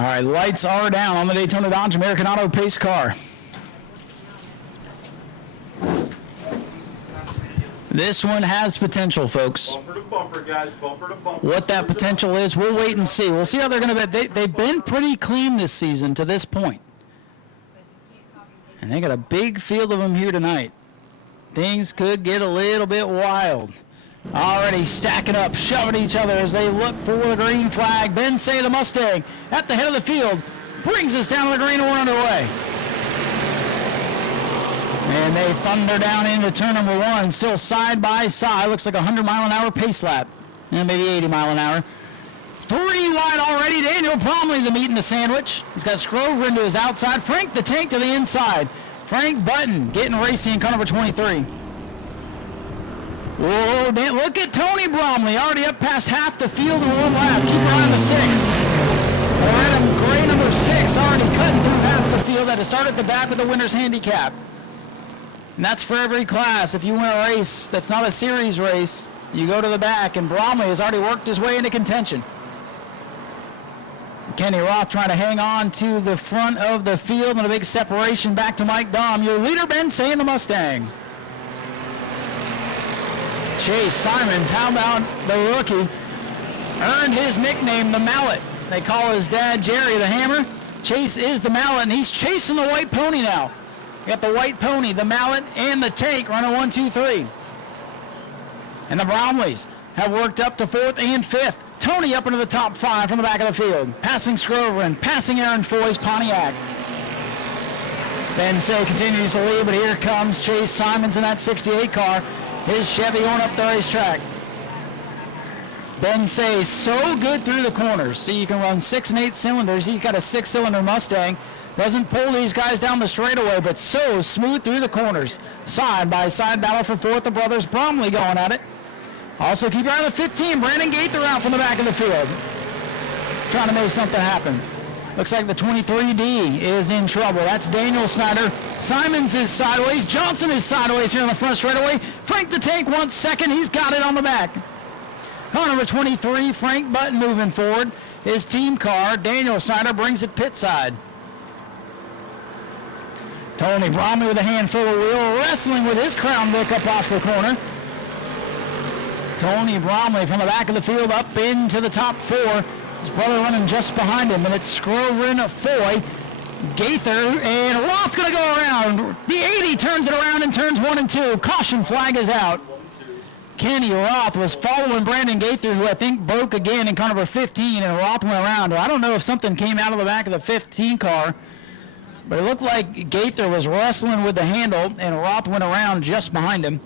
All right, lights are down on the Daytona Dodge American Auto Pace car. This one has potential, folks. Bumper to bumper, guys. Bumper to bumper. What that potential is, we'll wait and see. We'll see how they're going to be. They've been pretty clean this season to this point. And they got a big field of them here tonight. Things could get a little bit wild. Already stacking up, shoving each other as they look for the green flag. Ben Say, the Mustang, at the head of the field, brings us down to the green and we're underway. And they thunder down into turn number one, still side by side. Looks like a 100-mile-an-hour pace lap, and maybe 80 mile an hour. 3 wide already. Daniel Bromley, the meat in the sandwich. He's got Scrover into his outside. Frank the Tank to the inside. Frank Button getting racing in car number 23. Whoa, look at Tony Bromley, already up past half the field in one lap. Keep your eye on the 6. Adam Gray, number 6, already cutting through half the field. Had to start at the back with the winner's handicap. And that's for every class. If you win a race that's not a series race, you go to the back, and Bromley has already worked his way into contention. Kenny Roth trying to hang on to the front of the field, and a big separation back to Mike Dahm. Your leader, Ben Say, in the Mustang. Chase Simons, how about the rookie? Earned his nickname, the Mallet. They call his dad Jerry the Hammer. Chase is the Mallet, and he's chasing the white pony now. You got the white pony, the Mallet, and the Tank running 1, 2, 3. And the Bromleys have worked up to 4th and 5th. Tony up into the top 5 from the back of the field. Passing Scrover and passing Aaron Foy's Pontiac. Ben Say continues to lead, but here comes Chase Simons in that 68 car. His Chevy going up the racetrack. Ben Say so good through the corners. See, you can run 6 and 8 cylinders. He's got a 6-cylinder Mustang. Doesn't pull these guys down the straightaway, but so smooth through the corners. Side-by-side battle for 4th. The brothers Bromley going at it. Also keep your eye on the 15. Brandon Gaither out from the back of the field. Trying to make something happen. Looks like the 23D is in trouble. That's Daniel Snyder. Simons is sideways. Johnson is sideways here on the front straightaway. Frank the Tank wants second. He's got it on the back. Car number 23, Frank Button moving forward. His team car, Daniel Snyder, brings it pit side. Tony Bromley with a handful of wheel, wrestling with his Crown Vic up off the corner. Tony Bromley from the back of the field up into the top 4. His brother running just behind him, and it's Scrover, Foy, Gaither, and Roth going to go around. The 80 turns it around in turns 1 and 2. Caution flag is out. Kenny Roth was following Brandon Gaither, who I think broke again in car number 15, and Roth went around. I don't know if something came out of the back of the 15 car, but it looked like Gaither was wrestling with the handle, and Roth went around just behind him.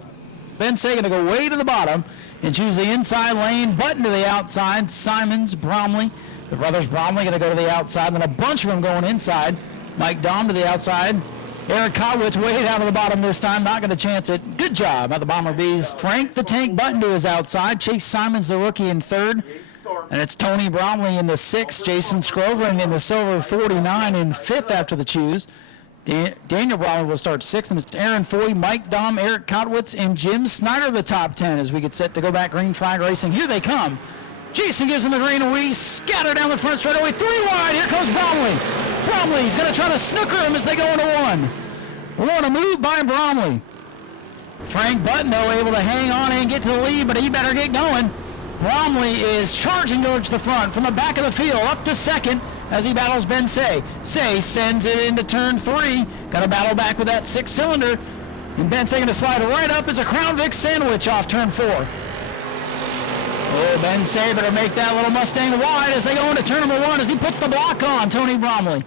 Ben Say going to go way to the bottom and choose the inside lane. Button to the outside. Simons, Bromley. The brothers Bromley going to go to the outside. Then a bunch of them going inside. Mike Dahm to the outside. Eric Kotwitz way down to the bottom this time. Not going to chance it. Good job by the Bomber Bees. Frank the Tank Button to his outside. Chase Simons, the rookie, in 3rd. And it's Tony Bromley in the 6th. Jason Scrover in the silver 49 in 5th after the choose. Daniel Bromley will start 6th, and it's Aaron Foy, Mike Dahm, Eric Kotwitz, and Jim Snyder the top 10 as we get set to go back green flag racing. Here they come. Jason gives them the green, and we scatter down the front straightaway. 3 wide. Here comes Bromley. Bromley's going to try to snooker him as they go into 1. What a move by Bromley. Frank Button, though, able to hang on and get to the lead, but he better get going. Bromley is charging towards the front from the back of the field up to 2nd. As he battles Ben Say. Say sends it into turn 3. Got to battle back with that 6-cylinder. And Ben Say going to slide right up. It's a Crown Vic sandwich off turn 4. Oh, Ben Say better make that little Mustang wide as they go into turn number 1 as he puts the block on. Tony Bromley.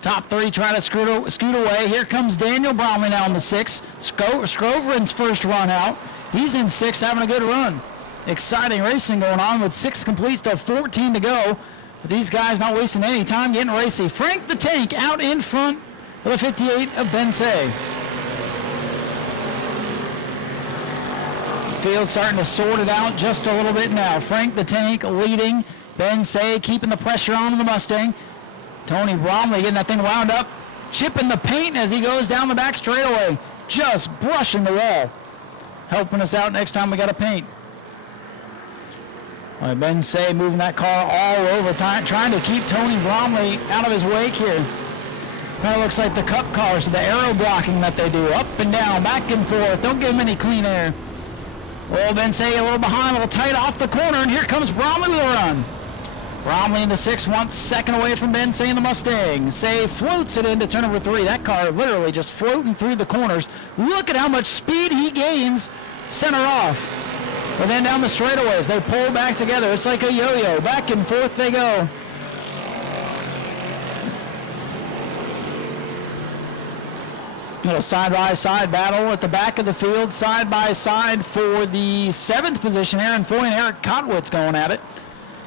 Top 3 trying to scoot away. Here comes Daniel Bromley now in the 6. Scroveren's first run out. He's in 6th having a good run. Exciting racing going on with 6 completes to 14 to go. But these guys not wasting any time getting racy. Frank the Tank out in front of the 58 of Ben Say. Field starting to sort it out just a little bit now. Frank the Tank leading. Ben Say keeping the pressure on the Mustang. Tony Bromley getting that thing wound up. Chipping the paint as he goes down the back straightaway. Just brushing the wall. Helping us out next time we got to paint. Ben Say moving that car all over, trying to keep Tony Bromley out of his wake here. Kind of looks like the cup cars, the aero blocking that they do, up and down, back and forth. Don't give him any clean air. Well, Ben Say a little behind, a little tight off the corner, and here comes Bromley with a run. Bromley in the 6, 1 second away from Ben Say in the Mustang. Say floats it into turn number 3. That car literally just floating through the corners. Look at how much speed he gains center off. But then down the straightaways, they pull back together. It's like a yo-yo. Back and forth they go. Little side-by-side battle at the back of the field. Side-by-side for the 7th position. Aaron Foy and Eric Kotwitz going at it.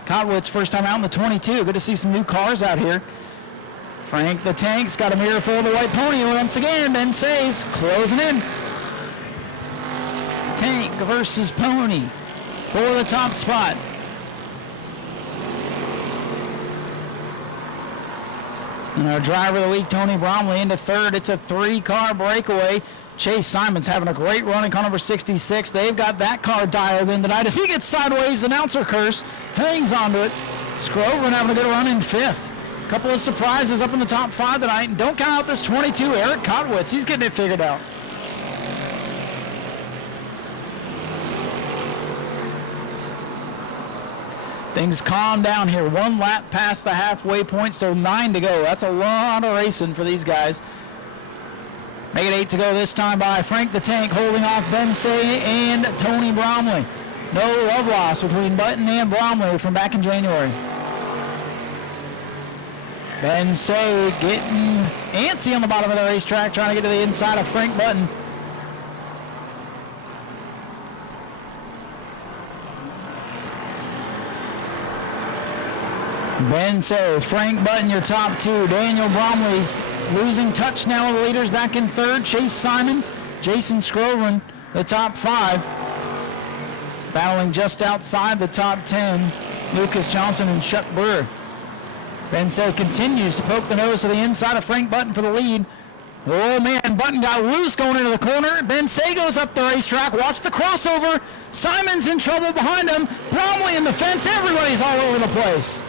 Kotwitz first time out in the 22. Good to see some new cars out here. Frank the Tank's got a mirror full of the white pony once again. Ben Say's closing in. Tank versus Pony for the top spot. And our driver of the week, Tony Bromley, into 3rd. It's a 3-car breakaway. Chase Simon's having a great run in car number 66. They've got that car dialed in tonight as he gets sideways. Announcer curse hangs onto it. Scrover having a good run in 5th. A couple of surprises up in the top 5 tonight. And don't count out this 22, Eric Kotwitz. He's getting it figured out. Things calm down here. 1 lap past the halfway point, still 9 to go. That's a lot of racing for these guys. Make it 8 to go this time by Frank the Tank, holding off Ben Say and Tony Bromley. No love loss between Button and Bromley from back in January. Ben Say getting antsy on the bottom of the racetrack, trying to get to the inside of Frank Button. Ben Say, Frank Button, your top 2. Daniel Bromley's losing touch now with the leaders back in 3rd. Chase Simons, Jason Scroven, the top 5. Battling just outside the top 10, Lucas Johnson and Chuck Brewer. Ben Say continues to poke the nose to the inside of Frank Button for the lead. Oh man, Button got loose going into the corner. Ben Say goes up the racetrack. Watch the crossover. Simon's in trouble behind him. Bromley in the fence. Everybody's all over the place.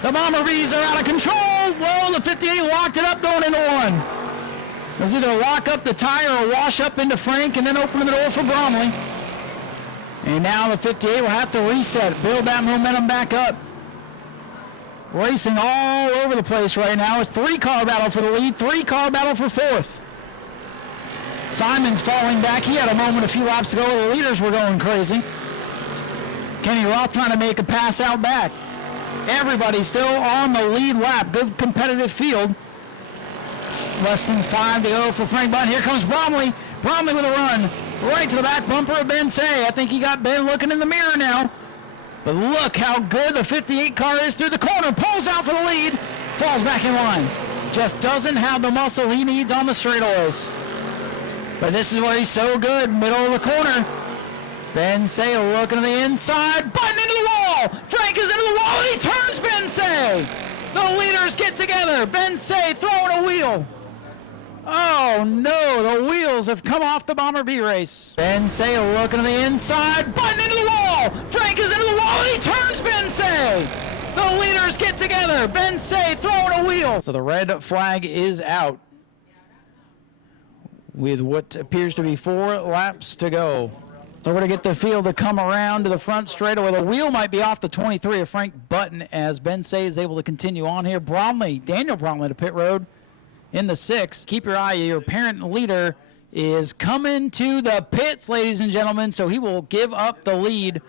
The Bomber Bees are out of control. Well, the 58 locked it up going into 1. It was either lock up the tire or wash up into Frank and then open the door for Bromley. And now the 58 will have to reset, build that momentum back up. Racing all over the place right now. It's 3-car battle for the lead, 3-car battle for 4th. Simon's falling back. He had a moment a few laps ago where the leaders were going crazy. Kenny Roth trying to make a pass out back. Everybody still on the lead lap. Good competitive field. Less than 5 to go for Frank Button. Here comes Bromley. Bromley with a run right to the back bumper of Ben Say. I think he got Ben looking in the mirror now. But look how good the 58 car is through the corner. Pulls out for the lead. Falls back in line. Just doesn't have the muscle he needs on the straightaways. But this is where he's so good. Middle of the corner. Ben Say looking to the inside. Button into the wall. Frank is into the wall and he turns Ben Say. The leaders get together. Ben Say throwing a wheel. Oh no, the wheels have come off the Bomber B race. Ben Say looking to the inside. Button into the wall. Frank is into the wall and he turns Ben Say. The leaders get together. Ben Say throwing a wheel. So the red flag is out with what appears to be 4 laps to go. So we're going to get the field to come around to the front straightaway. The wheel might be off the 23 of Frank Button as Ben Say is able to continue on here. Bromley, Daniel Bromley to pit road in the 6. Keep your eye. Your apparent leader is coming to the pits, ladies and gentlemen, so he will give up the lead.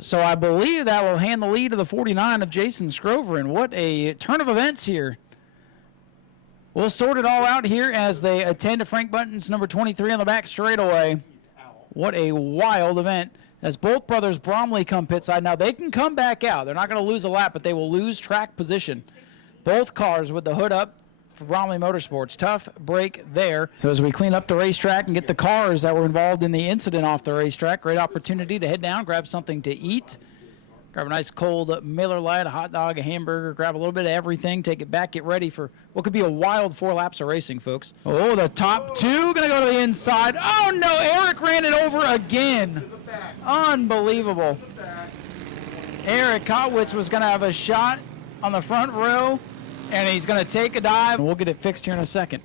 So I believe that will hand the lead to the 49 of Jason Scrover. And what a turn of events here. We'll sort it all out here as they attend to Frank Button's number 23 on the back straightaway. What a wild event as both brothers Bromley come pit side. Now they can come back out. They're not going to lose a lap, but they will lose track position. Both cars with the hood up for Bromley Motorsports. Tough break there. So as we clean up the racetrack and get the cars that were involved in the incident off the racetrack, great opportunity to head down, grab something to eat, Grab a nice cold Miller Lite, a hot dog, a hamburger, grab a little bit of everything, take it back, get ready for what could be a wild 4 laps of racing, folks. Oh, the top 2 gonna go to the inside. Oh no, Eric ran it over again. Unbelievable. Eric Kotwitz was gonna have a shot on the front row, and he's gonna take a dive. We'll get it fixed here in a second.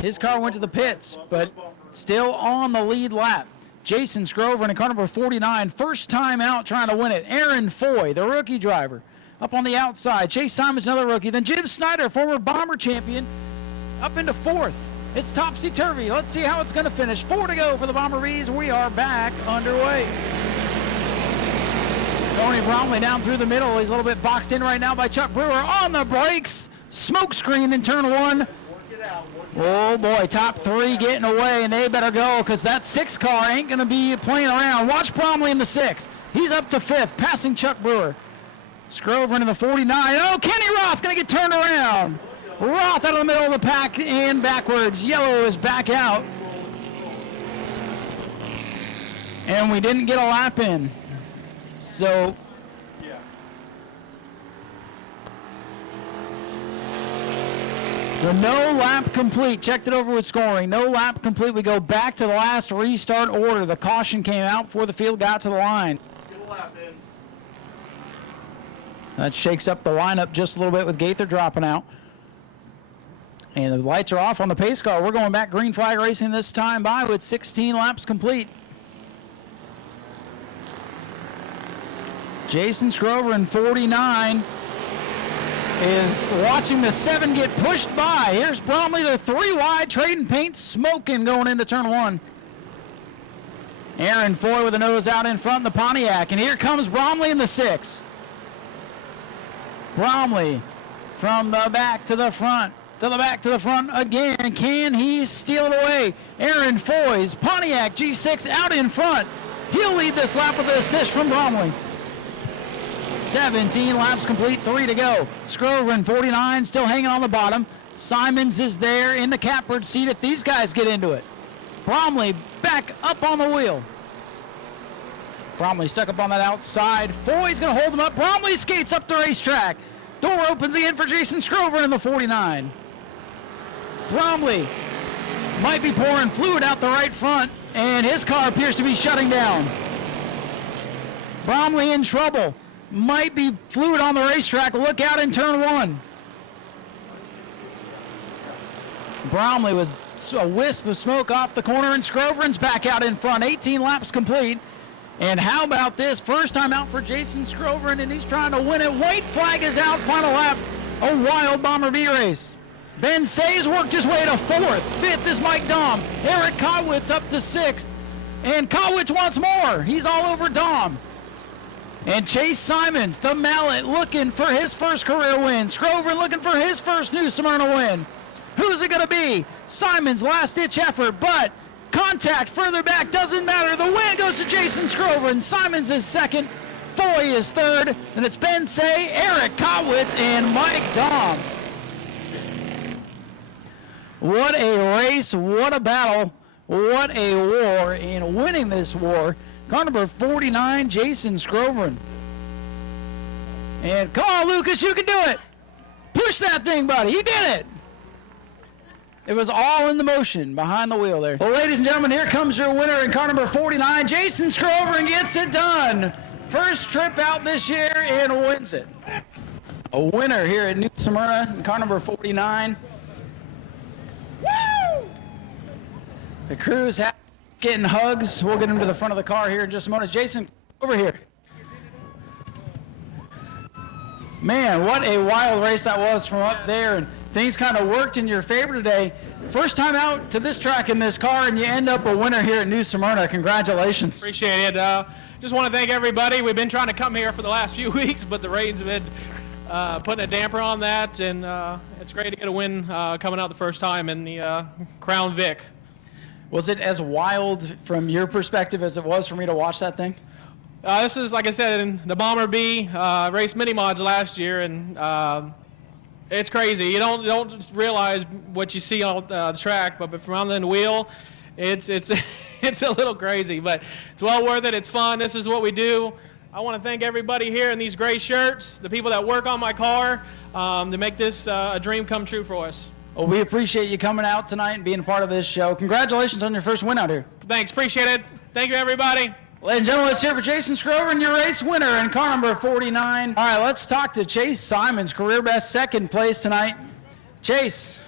His car went to the pits, but still on the lead lap. Jason Scrover in car number 49, first time out trying to win it. Aaron Foy, the rookie driver, up on the outside. Chase Simons, another rookie. Then Jim Snyder, former Bomber champion, up into 4th. It's topsy-turvy. Let's see how it's going to finish. 4 to go for the Bomber Bees. We are back underway. Tony Bromley down through the middle. He's a little bit boxed in right now by Chuck Brewer. On the brakes. Smoke screen in turn 1. Oh boy, top 3 getting away, and they better go because that 6 car ain't going to be playing around. Watch Bromley in the 6. He's up to 5th, passing Chuck Brewer. Scrover into the 49. Oh, Kenny Roth going to get turned around. Roth out of the middle of the pack and backwards. Yellow is back out. And we didn't get a lap in. So the no lap complete. Checked it over with scoring. No lap complete. We go back to the last restart order. The caution came out before the field got to the line. Get a lap in. That shakes up the lineup just a little bit with Gaither dropping out. And the lights are off on the pace car. We're going back green flag racing this time by with 16 laps complete. Jason Scrover in 49 is watching the 7 get pushed by. Here's Bromley, they're 3 wide, trading paint, smoking going into turn 1. Aaron Foy with the nose out in front in the Pontiac, and here comes Bromley in the 6. Bromley from the back to the front, to the back to the front again. Can he steal it away? Aaron Foy's Pontiac G6 out in front. He'll lead this lap with an assist from Bromley. 17 laps complete, 3 to go. Scrover in 49 still hanging on the bottom. Simons is there in the catbird seat if these guys get into it. Bromley back up on the wheel. Bromley stuck up on that outside. Foy's going to hold him up. Bromley skates up the racetrack. Door opens again for Jason Scrover in the 49. Bromley might be pouring fluid out the right front, and his car appears to be shutting down. Bromley in trouble. Might be fluid on the racetrack. Look out in turn 1. Bromley was a wisp of smoke off the corner, and Scroveren's back out in front. 18 laps complete. And how about this? First time out for Jason Scroveren, and he's trying to win it. White flag is out, final lap. A wild Bomber B race. Ben Say's worked his way to 4th. 5th is Mike Dom. Eric Kotwitz up to 6th. And Kotwitz wants more. He's all over Dom. And Chase Simons, the mallet, looking for his first career win. Scrover looking for his first new Smyrna win. Who's it going to be? Simons' last-ditch effort, but contact further back doesn't matter. The win goes to Jason Scrover, and Simons is 2nd. Foy is 3rd. And it's Ben Say, Eric Kotwitz, and Mike Dom. What a race, what a battle, what a war, and winning this war. Car number 49, Jason Scrover. And come on, Lucas, you can do it. Push that thing, buddy. He did it. It was all in the motion behind the wheel there. Well, ladies and gentlemen, here comes your winner in car number 49. Jason Scrover gets it done. First trip out this year and wins it. A winner here at New Smyrna in car number 49. Woo! The crew's getting hugs. We'll get him to the front of the car here in just a moment. Jason, over here. Man, what a wild race that was from up there, and things kind of worked in your favor today. First time out to this track in this car, and you end up a winner here at New Smyrna. Congratulations. Appreciate it. Just want to thank everybody. We've been trying to come here for the last few weeks, but the rain's been putting a damper on that, and it's great to get a win coming out the first time in the Crown Vic. Was it as wild from your perspective as it was for me to watch that thing? This is, like I said, in the Bomber B race mini mods last year, and it's crazy. You don't just realize what you see on the track, but from on the wheel, it's it's a little crazy, but it's well worth it. It's fun. This is what we do. I want to thank everybody here in these gray shirts, the people that work on my car, to make this a dream come true for us. Well, we appreciate you coming out tonight and being a part of this show. Congratulations on your first win out here. Thanks. Appreciate it. Thank you, everybody. Ladies and gentlemen, let's hear for Jason Scrover and your race winner in car number 49. All right, let's talk to Chase Simons, career best second place tonight. Chase,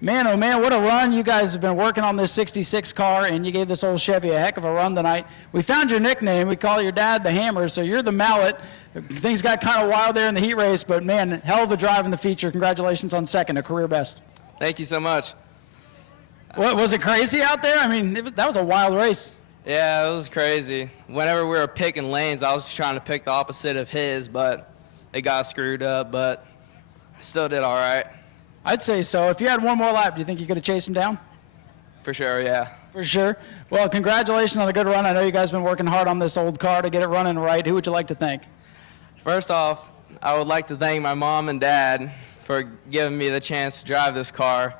man, oh man, what a run. You guys have been working on this 66 car, and you gave this old Chevy a heck of a run tonight. We found your nickname. We call your dad the Hammer, so you're the Mallet. Things got kind of wild there in the heat race, but man, hell of a drive in the feature. Congratulations on second, a career best. Thank you so much. What, was it crazy out there? I mean, that was a wild race. Yeah, it was crazy. Whenever we were picking lanes, I was trying to pick the opposite of his, but it got screwed up, but I still did all right. I'd say so. If you had one more lap, do you think you could have chased him down? For sure, yeah. For sure. Well, congratulations on a good run. I know you guys have been working hard on this old car to get it running right. Who would you like to thank? First off, I would like to thank my mom and dad for giving me the chance to drive this car,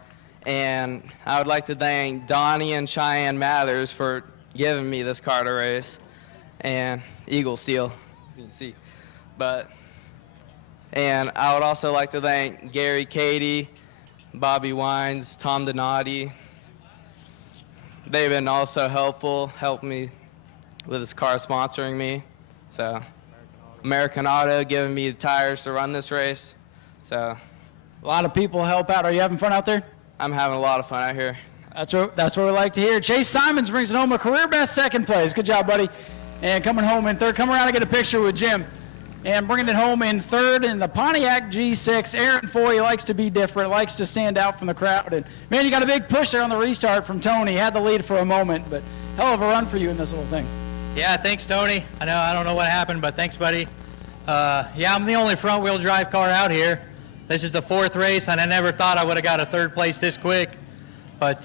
and I would like to thank Donnie and Cheyenne Mathers for giving me this car to race, and Eagle Steel, as you can see. And I would also like to thank Gary Cady, Bobby Wines, Tom Donati. They've been also helped me with this car sponsoring me. So American Auto giving me the tires to run this race. So a lot of people help out. Are you having fun out there? I'm having a lot of fun out here. That's what we like to hear. Chase Simons brings it home, a career best second place. Good job, buddy. And coming home in third. Come around and get a picture with Jim. And bringing it home in third in the Pontiac G6. Aaron Foy likes to be different, likes to stand out from the crowd. And man, you got a big push there on the restart from Tony. Had the lead for a moment, but hell of a run for you in this little thing. Yeah, thanks, Tony. I don't know what happened, but thanks, buddy. Yeah, I'm the only front-wheel drive car out here. This is the fourth race, and I never thought I would have got a third place this quick. But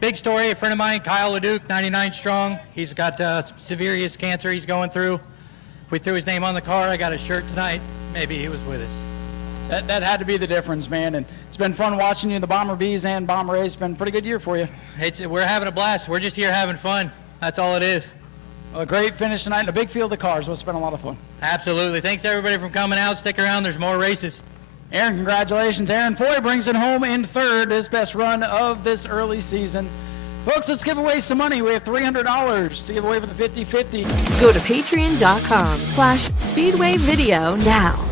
big story, a friend of mine, Kyle LeDuc, 99 strong. He's got severe cancer he's going through. If we threw his name on the car, I got his shirt tonight, maybe he was with us. That had to be the difference, man. And it's been fun watching you in the Bomber Bs and Bomber A's. It's been a pretty good year for you. We're having a blast. We're just here having fun. That's all it is. Well, a great finish tonight and a big field of cars. It's been a lot of fun. Absolutely. Thanks, everybody, for coming out. Stick around. There's more races. Aaron, congratulations. Aaron Foy brings it home in third, his best run of this early season. Folks, let's give away some money. We have $300 to give away for the 50-50. Go to patreon.com/Speedway Video now.